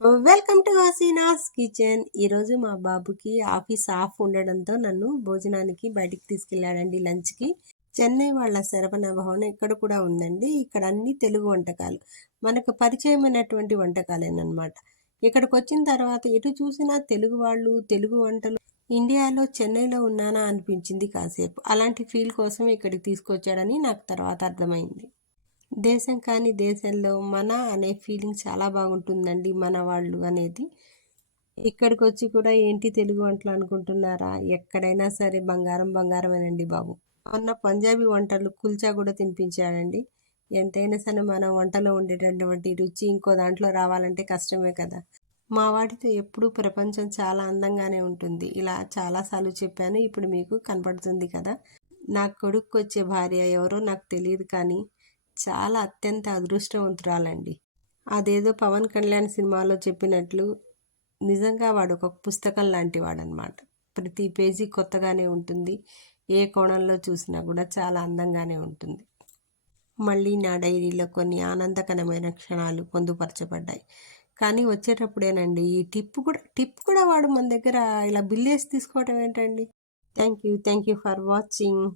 Welcome to Hasina's kitchen. ఈరోజు మా బాబుకి ఆఫీస్ ఆఫ్ ఉండడంతో నన్ను భోజనానికి బయటికి తీసుకెళ్ళాడండి లంచ్కి. చెన్నై వాళ్ళ శరవణ భవన్ ఇక్కడ కూడా ఉందండి. ఇక్కడ అన్ని తెలుగు వంటకాలు మనకు పరిచయమైనటువంటి వంటకాలేనమాట. ఇక్కడికి వచ్చిన తర్వాత ఎటు చూసినా తెలుగు వాళ్ళు, తెలుగు వంటలు. ఇండియాలో చెన్నైలో ఉన్నానా అనిపించింది కాసేపు. అలాంటి ఫీల్ కోసం ఇక్కడికి తీసుకొచ్చాడని నాకు తర్వాత అర్థమైంది. దేశం కాని దేశంలో మన అనే ఫీలింగ్ చాలా బాగుంటుందండి. మన వాళ్ళు అనేది ఇక్కడికి వచ్చి కూడా ఏంటి తెలుగు వంటలు అనుకుంటున్నారా? ఎక్కడైనా సరే బంగారం బంగారమేనండి బాబు. మొన్న పంజాబీ వంటలు కుల్చా కూడా తినిపించాడండి. ఎంతైనా సరే మన వంటలో ఉండేటటువంటి రుచి ఇంకో దాంట్లో రావాలంటే కష్టమే కదా. మా వాటితో ఎప్పుడూ ప్రపంచం చాలా అందంగానే ఉంటుంది. ఇలా చాలాసార్లు చెప్పాను, ఇప్పుడు మీకు కనపడుతుంది కదా. నా కొడుకు వచ్చే భార్య ఎవరో నాకు తెలియదు కానీ చాలా అత్యంత అదృష్టవంతురాలండి. అదేదో పవన్ కళ్యాణ్ సినిమాలో చెప్పినట్లు నిజంగా వాడు ఒక పుస్తకం లాంటి వాడనమాట. ప్రతి పేజీ కొత్తగానే ఉంటుంది. ఏ కోణంలో చూసినా కూడా చాలా అందంగానే ఉంటుంది. మళ్ళీ నా డైరీలో కొన్ని ఆనందకరమైన క్షణాలు పొందుపరచబడ్డాయి. కానీ వచ్చేటప్పుడేనండి ఈ టిప్ కూడా వాడు మన దగ్గర ఇలా బిల్లేసి తీసుకోవటం ఏంటండి. Thank you for watching.